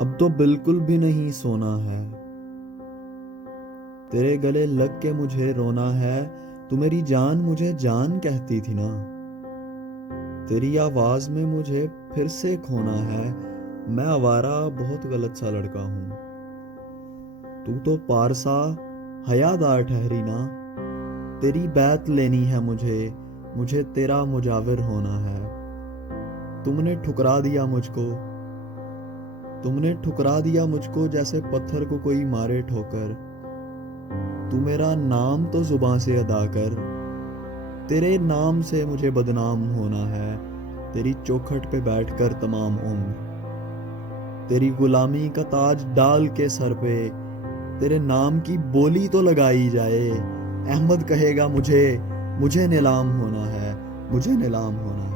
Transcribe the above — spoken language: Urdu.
اب تو بالکل بھی نہیں سونا ہے، تیرے گلے لگ کے مجھے رونا ہے۔ تو میری جان مجھے جان کہتی تھی نا، تیری آواز میں مجھے پھر سے کھونا ہے۔ میں آوارہ بہت غلط سا لڑکا ہوں، تو پارسا حیادار ٹھہری نا۔ تیری بیعت لینی ہے مجھے تیرا مجاور ہونا ہے۔ تم نے ٹھکرا دیا مجھ کو، تم نے ٹھکرا دیا مجھ کو جیسے پتھر کو کوئی مارے ٹھوکر۔ تو میرا نام تو زباں سے ادا کر، تیرے نام سے مجھے بدنام ہونا ہے۔ تیری چوکھٹ پہ بیٹھ کر تمام عمر، تیری غلامی کا تاج ڈال کے سر پہ، تیرے نام کی بولی تو لگائی جائے۔ احمد کہے گا مجھے نیلام ہونا ہے، مجھے نیلام ہونا ہے۔